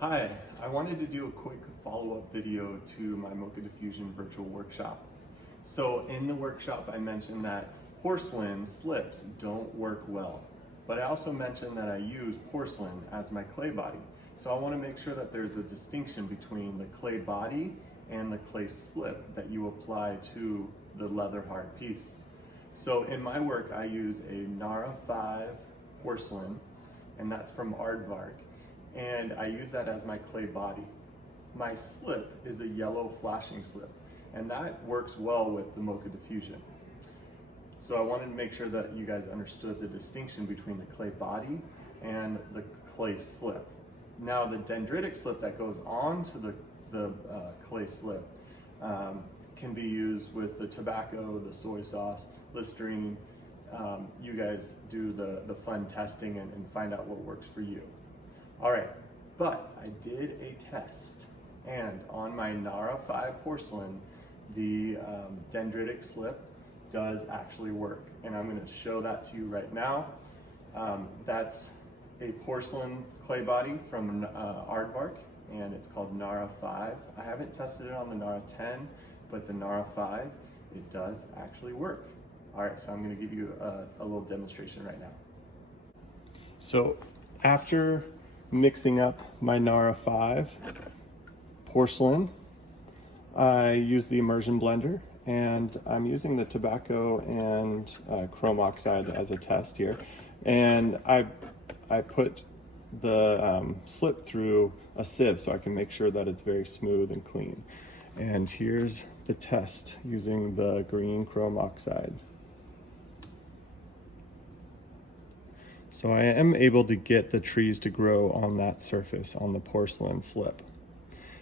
Hi, I wanted to do a quick follow-up video to my Mocha Diffusion virtual workshop. So in the workshop I mentioned that porcelain slips don't work well, but I also mentioned that I use porcelain as my clay body. So I want to make sure that there's a distinction between the clay body and the clay slip that you apply to the leather hard piece. So in my work I use a Nara 5 porcelain, and that's from Aardvark. And I use that as my clay body. My slip is a yellow flashing slip, and that works well with the Mocha Diffusion. So I wanted to make sure that you guys understood the distinction between the clay body and the clay slip. Now the dendritic slip that goes onto the clay slip can be used with the tobacco, the soy sauce, Listerine. You guys do the fun testing and find out what works for you. All right, but I did a test, and on my Nara 5 porcelain, the dendritic slip does actually work, and I'm going to show that to you right now. That's a porcelain clay body from Aardvark, and it's called Nara 5. I haven't tested it on the Nara 10, but the Nara 5, it does actually work. All right, so I'm going to give you a little demonstration right now. So after mixing up my Nara 5 porcelain, I use the immersion blender, and I'm using the tobacco and chrome oxide as a test here. And I put the slip through a sieve so I can make sure that it's very smooth and clean. And here's the test using the green chrome oxide. So I am able to get the trees to grow on that surface, on the porcelain slip.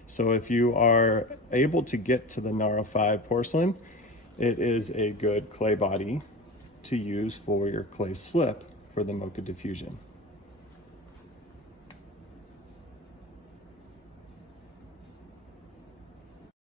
So if you are able to get to the Nara 5 porcelain, it is a good clay body to use for your clay slip for the Mocha Diffusion.